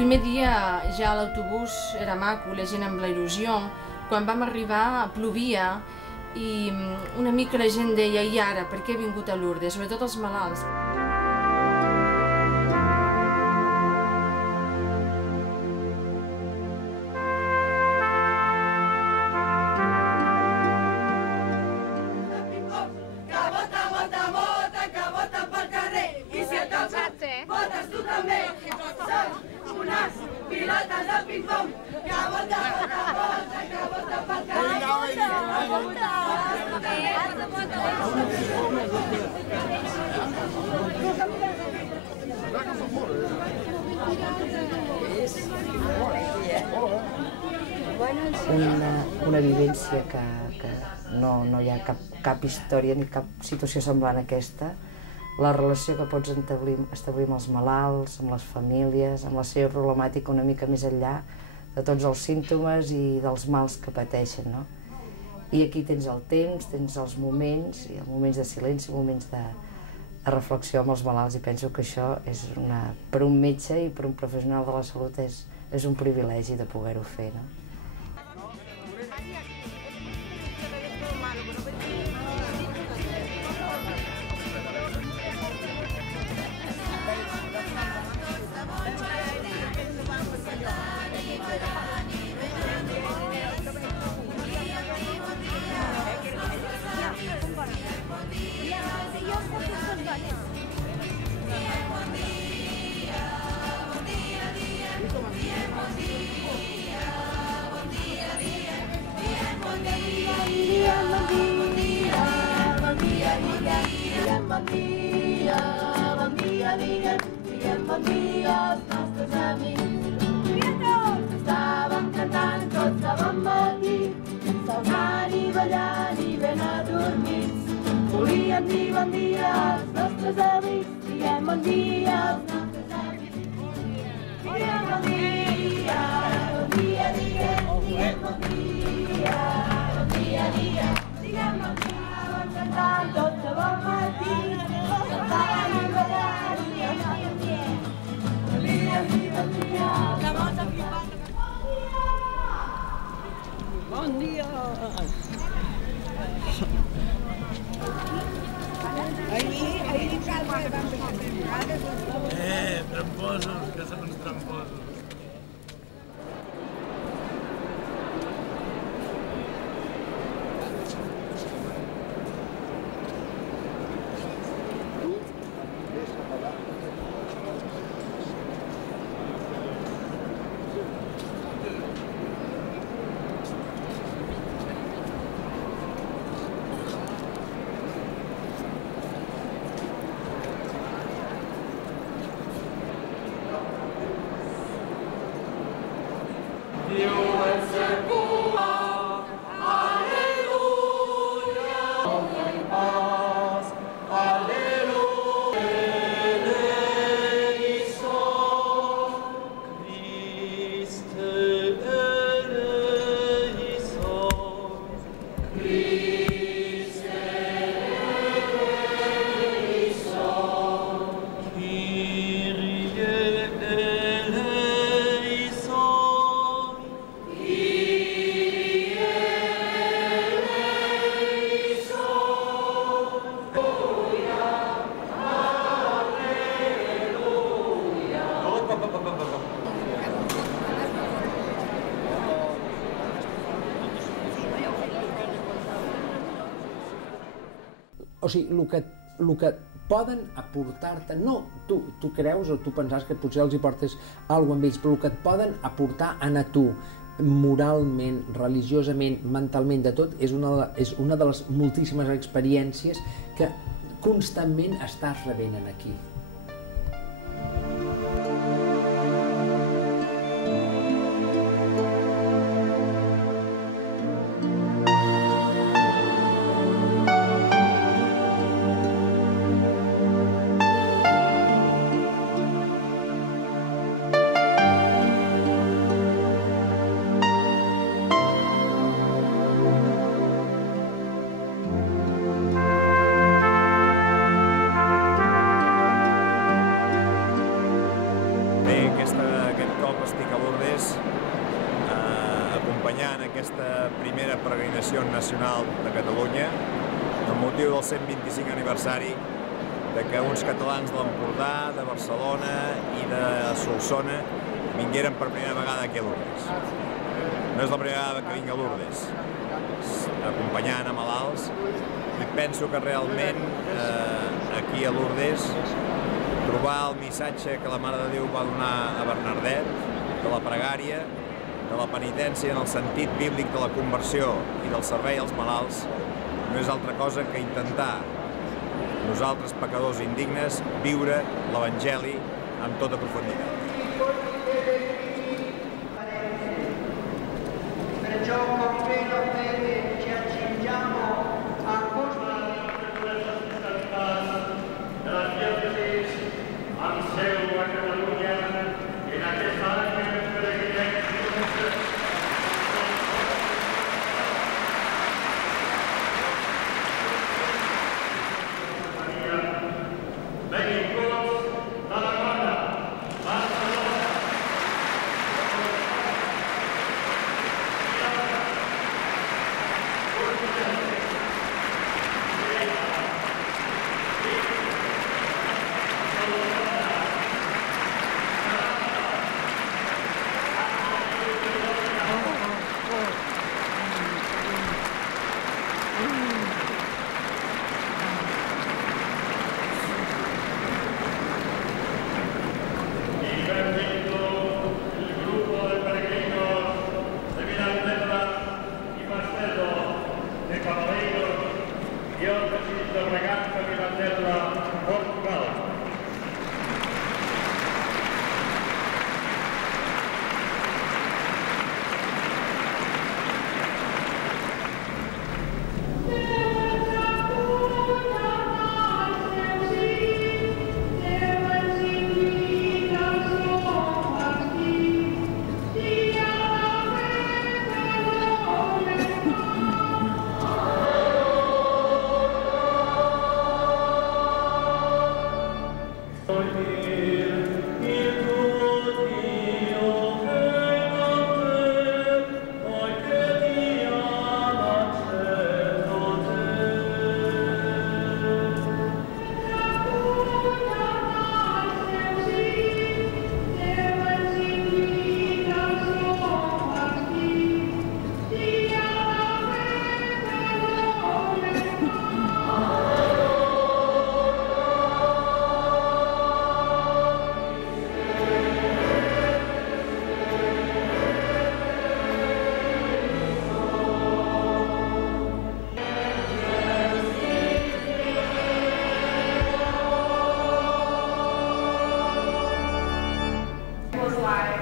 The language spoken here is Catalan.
primer dia ja l'autobús era maco, la gent amb la il·lusió. Quan vam arribar plovia i una mica la gent deia i ara, per què he vingut a Lourdes? Sobretot els malalts. Una vivència que no hi ha cap història ni cap situació semblant a aquesta. La relació que pots establir amb els malalts, amb les famílies, amb la seva problemàtica una mica més enllà de tots els símptomes i dels mals que pateixen, no? I aquí tens el temps, tens els moments, i els moments de silenci, moments de reflexió amb els malalts, i penso que això és per un metge i per un professional de la salut és un privilegi de poder-ho fer, no? Bon dia als nostres amics. Estàvem cantant tots de bon matí, saltant i ballant i ben adormits. Volíem dir bon dia als nostres amics, diguem bon dia als nostres amics. Diguem bon dia, bon dia, diguem bon dia, bon dia, diguem bon dia, cantant tots de bon matí, saltant i ballant i ben adormits. Bon dia! Tramposos, que són uns tramposos. O sigui, el que poden aportar-te, no tu creus o tu pensaves que potser els hi portes alguna cosa amb ells, però el que et poden aportar a tu moralment, religiosament, mentalment, de tot, és una de les moltíssimes experiències que constantment estàs rebent aquí. aquesta primera peregrinació nacional de Catalunya amb motiu del 125 aniversari de que uns catalans de l'Empordà, de Barcelona i de Solsona vingueren per primera vegada aquí a Lourdes. No és la primera vegada que vinc a Lourdes, acompanyant a malalts, i penso que realment aquí a Lourdes trobar el missatge que la Mare de Déu va donar a Bernardet, de la pregària, de la penitència en el sentit bíblic de la conversió i del servei als malalts, no és altra cosa que intentar nosaltres, pecadors indignes, viure l'Evangeli amb tota profunditat. Perciò con piena fede ci accingiamo a was like